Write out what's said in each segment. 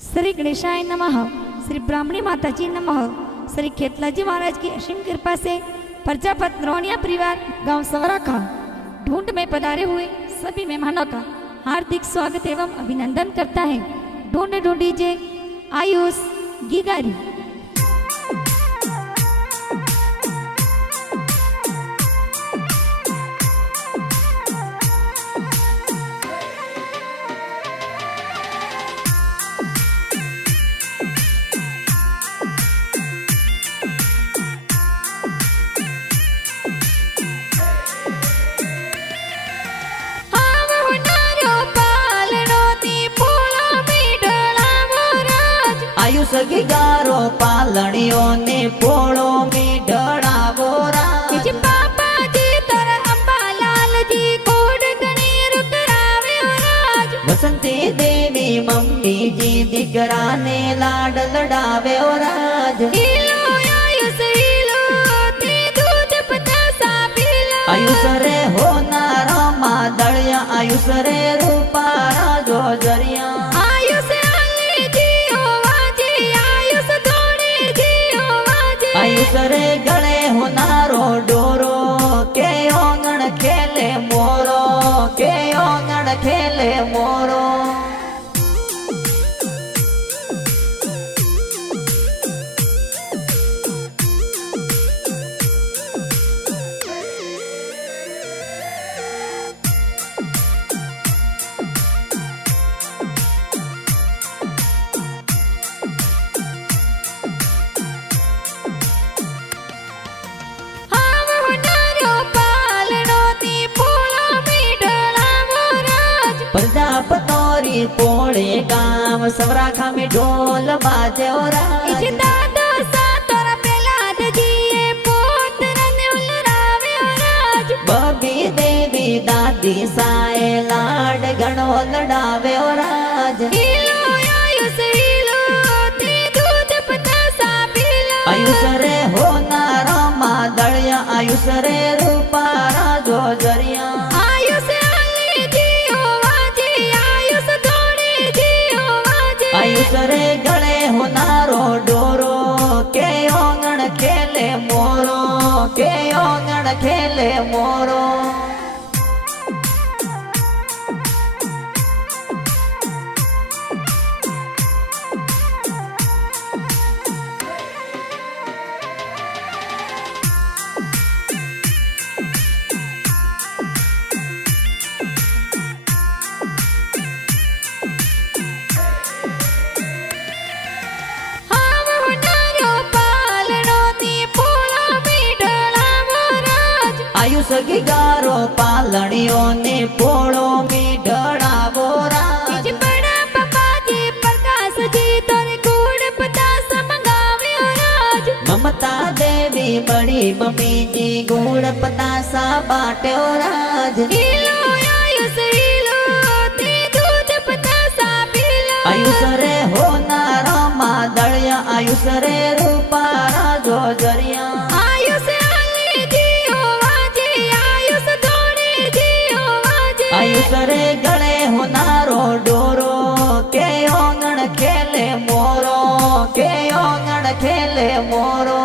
श्री गणेशाय नमः। श्री ब्राह्मणी माता जी नमः। श्री खेतलाजी महाराज की असीम कृपा से प्रजापत नरोनिया परिवार गांव सवरा का ढूंढ में पधारे हुए सभी मेहमानों का हार्दिक स्वागत एवं अभिनंदन करता है। ढूंढ ढूंढीजे आयुष गिगारी। आयुष गिगारो पालणियों ने पोड़ो में ढड़ावो राज। पापा जी तर अंबालाल जी कोड गणी रुकरावे राज। बसंती देवी मम्मी जी दिगरा ने लाड लड़ावे राज। इलो आयुष इलो ते दूध पतासा पीलो। आयुष रे होनारो मादड़िया आयुष रे रूपारा जो जरिया। आयुष रे गले होनारो डोरो के ओंगण खेले मोरो के ओंगण खेले मोरो। प्रजापतोरी पोड़े गांव सवराखा में ढोल बाजे राज। दादा सा तोरा प्रहलाद जी पोत रन उलरावे राज। बबी देवी दादी साए लाड गणो लड़ावे राज। इलो आयुष इलो ते दूध पतासा पीलो। आयुष रे होनारो मादड़िया आयुष रे रूपारा जो जरिया। आयुष रे गले होनारो डोरो के ओंगण खेले मोरो के ओंगण खेले मोरो। आयुष गिगारो पालणियों ने पोड़ो में ढड़ावो राज। बड़ा पापा जी प्रकाश जी तोरे गुड़ पतासा मंगावे राज। ममता देवी बड़ी मम्मी जी गुड़ पतासा बाटे राज। इलो आयुष इलो ते दूध पतासा पीलो। आयुष रे होनारो मादड़िया आयुष रे रूपारा जो जरिया। आयुष रे गले होनारो डोरो के ओंगण खेले मोरो के ओंगण खेले मोरो।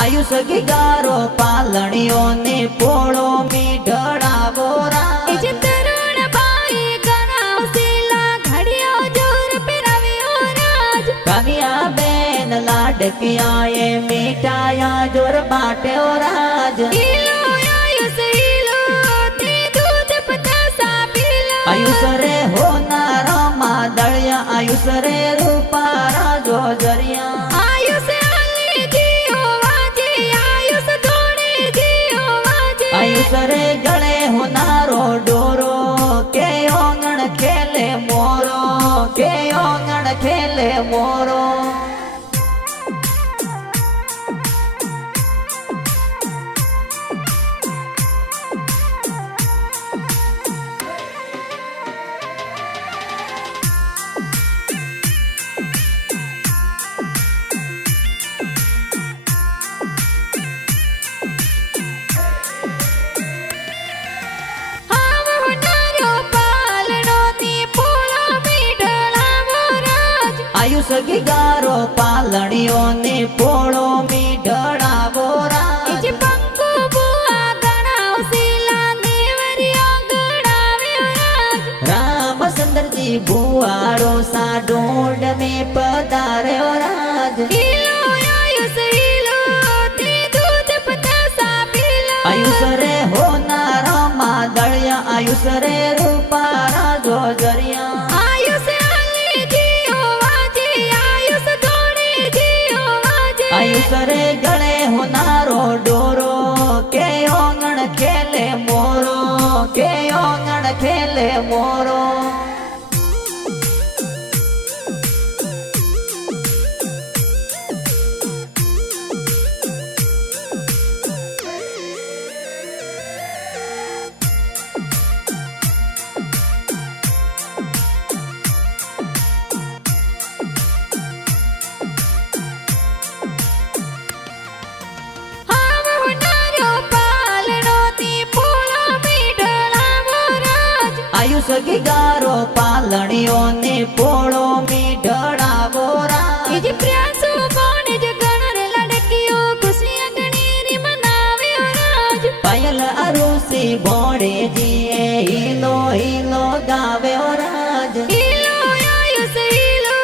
आयुष गिगारो पालणियों ने पोड़ो में ढड़ावो राज। तरुण भाई गणाओ सिला घड़ियो जोर पिरावे राज। कविया बेन लाडकिया ये मिठाया जोर बाटे राज। इलो आयुष इलो ते दूध पतासा पीलो। आयुष रे होनारो मादड़िया आयुष रे रूपारा जो जरिया। आयुष रे गले होनारो डोरो के ओंगण खेले मोरो के ओंगण खेले मोरो। સગી ગારો પાલણીઓ ને પોળો મીઢડાવો રાજ એ પંકુ બુઆ ગણાવશે લાંદેવરીઓ ગણાવ્યો રાજ રામચંદ્રજી ભુવાળો સા ઢૂંઢ મેં પધાર્યો રાજ ઈલો આયુષ ઈલો તે દૂધ પતાસા પીલો આયુષ રે હોનારો માદળિયા આયુષ રે રૂપારા જોજરિયા આયુષ આલી જીઓ વાજે આયુષ દોડે જીઓ વાજે આયુષ રે ગળે હોનારો ડોરો કે ઓંગણ ખેલે મોરો કે ઓંગણ ખેલે મોરો સગી ગારો પાલણીઓ ને પોળો મીઢડાવો રાજ ઈજ પ્યાસો કોને જ ગણર લડકીઓ ખુશી ગણીરી મનાવ્યો રાજ પાયલ અરુસી ભોળે જીએ હીલો હીલો ગાવ્યો રાજ ઈલો આયુષ ઈલો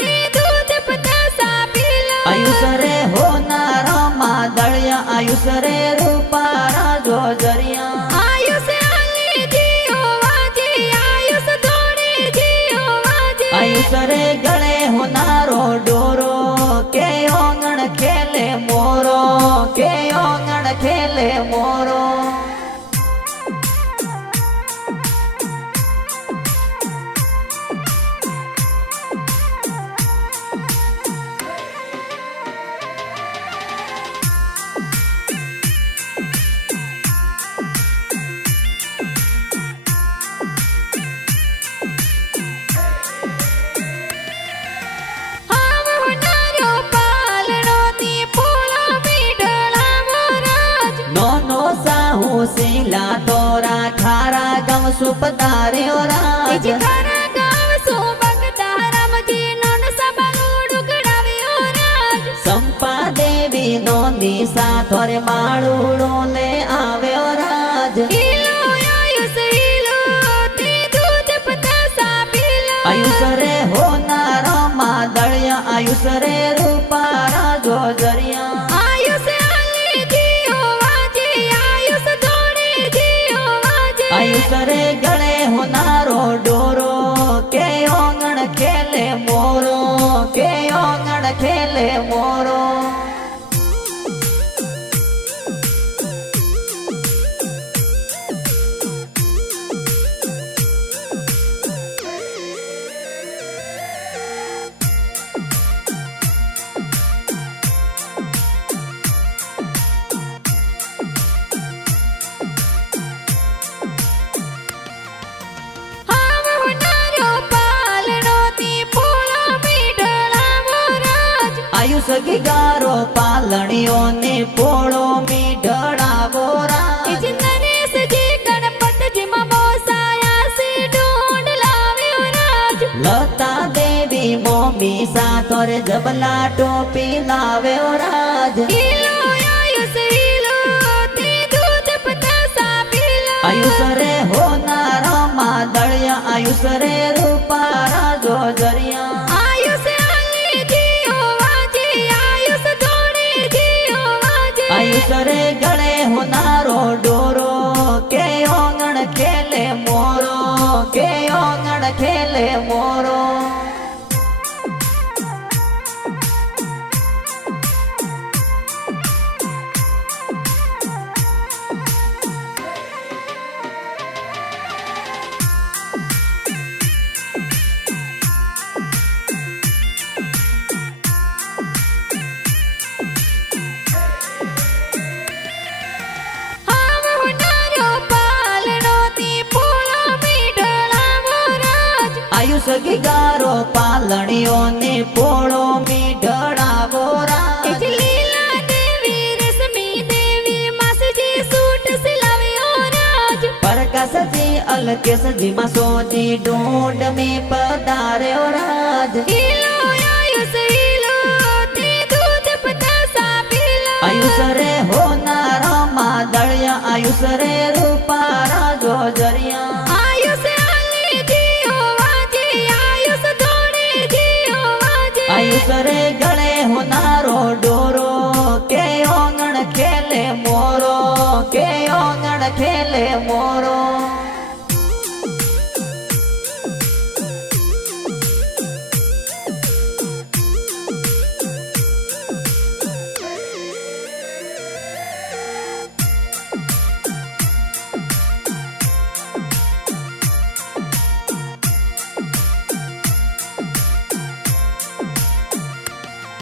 તે દૂધ પતાસા પીલો આયુષ રે હોનારો માદળિયા આયુષ રે રૂપારા જોજરિયા આયુષ આલી જીઓ વાજે આયુષ દોડે જીઓ વાજે આયુષ રે ગળે હોનારો ડોરો કે ઓંગણ ખેલે મોરો કે ઓંગણ ખેલે મોરો શીલા તોરા ખારા ગમ સુપધાર્યો રાજ ઈજ ખરા ગાવ સો બગદા રામજી નોન સબાલુડુ ગડાવ્યો રાજ સંપા દેવી નો દિશા તોરે માળુડો લે આવ્યો રાજ ઈલો આયુષ ઈલો તે દૂધ પતાસા પીલો આયુષ રે હોનારો માદળિયા આયુષ રે રૂપારા જોજરિયા આયુષ આલી જીઓ વાજે આયુષ દોડે જીઓ વાજે આયુષ રે ગળે હોનારો ડોરો કે ઓંગણ ખેલે મોરો કે ઓંગણ ખેલે મોરો સગી ગારો પાલણીઓ ને પોળો મીઢડાવો રાજ ઈજ નરેશજી ગણપતજી માં બોસાયા સી ઢૂંઢ લાવ્યો રાજ લતા દેવી મોમી સાતોરે જબલા ટોપી લાવ્યો રાજ ઈલો આયુષ ઈલો તે દૂધ પતાસા પીલો આયુષ રે હોનારો માદળિયા આયુષ રે રૂપારા જોજરિયા આયુષ આલી જીઓ વાજે આયુષ દોડે જીઓ વાજે આયુષ રે ગળે હોનારો ડોરો કે ઓંગણ ખેલે મોરો કે ઓંગણ ખેલે મોરો સગી ગારો પાલણીઓ ને પોળો મીઢડાવો રાજ લીલા દેવી રશ્મિ દેવી માસજી સૂટ સિલાવ્યો રાજ પ્રકાશજી અલકેશજી માસોજી ઢૂંઢ મેં પધાર્યો રાજ ઈલો આયુષ આયુષ રે રૂપારા જો જરિયા આયુષ આલી જીઓ વાજી આયુષ જોડે જીઓ વાજી આયુષ રે ગળે હોનારો ડોરો કે ઓંગણ ખેલે મોરો કે ઓંગણ ખેલે મોરો